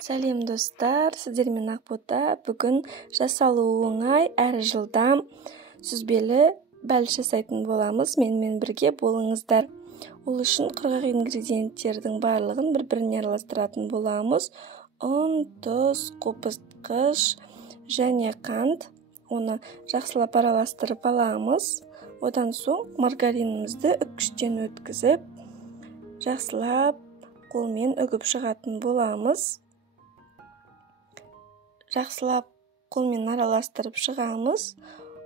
Сәлем достар, сіздермен Ақбота. Бүгін жасалуы оңай әрі жылдам сүзбелі бәліш жасайтын боламыз. Менімен бірге болыңыздар. Ол үшін құрғақ ингредиенттердің барлығын бір-біріне араластыратын боламыз. Ұн, тұз, қопытқыш және қант. Оны жақсылап араластырып аламыз. Одан соң маргаринімізді үккіштен өткізіп, жақсылап қолмен үгіп шығатын боламыз. Жақсылап қолмен араластырып шығамыз.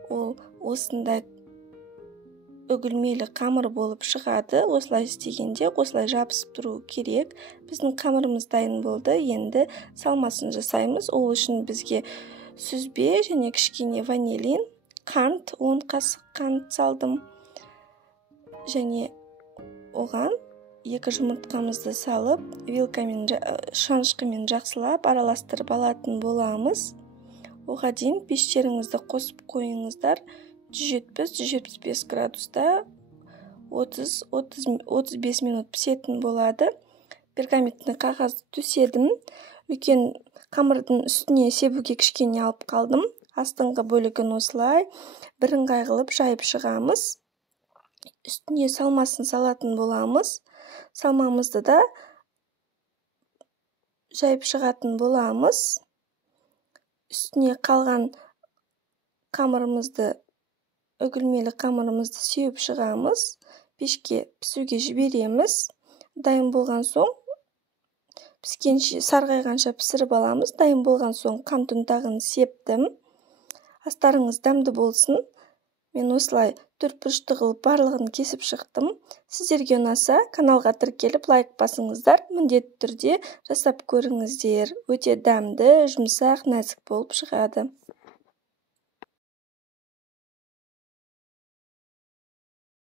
Ол осындай үгілмелі қамыр болып шығады. Осылай істегенде осылай жабысып тұру керек. Біздің қамырымыз дайын болды. Енді салмасын жасаймыз. Ол үшін бізге сүзбе және кішкене ванилин, қант, 10 қасық қант салдым. Және оған 2 жұмыртқамызды салып, вилкамен, шанышқымен жақсылап араластырып алатын боламыз. Оған дейін пештеріңізді қосып қойыңыздар. 170-175 градуста 30-35 минут пісетін болады. Пергаментный қағазды төседім. Үлкен қамырдың үстіне себуге кішкене алып қалдым. Астыңғы бөлігін осылай бірыңғай қылып жайып шығамыз. Үстіне салмасын салатын боламыз. Салмамызды да жайып шығатын боламыз. Үстіне қалған қамырымызды, үгілмелі қамырымызды сеуіп шығамыз. Пешке пісуге жібереміз. Дайын болған соң, піскенше сарғайғанша пісіріп аламыз. Дайын болған соң қант ұнтағын септім. Астарыңыз дәмді болсын. Мен осылай төртбұрышты қылып барлығын кесіп шықтым. Сіздерге ұнаса, каналға тіркеліп лайк басыңыздар. Міндетті түрде жасап көріңіздер. Өте дәмді, жұмсақ, нәзік болып шығады.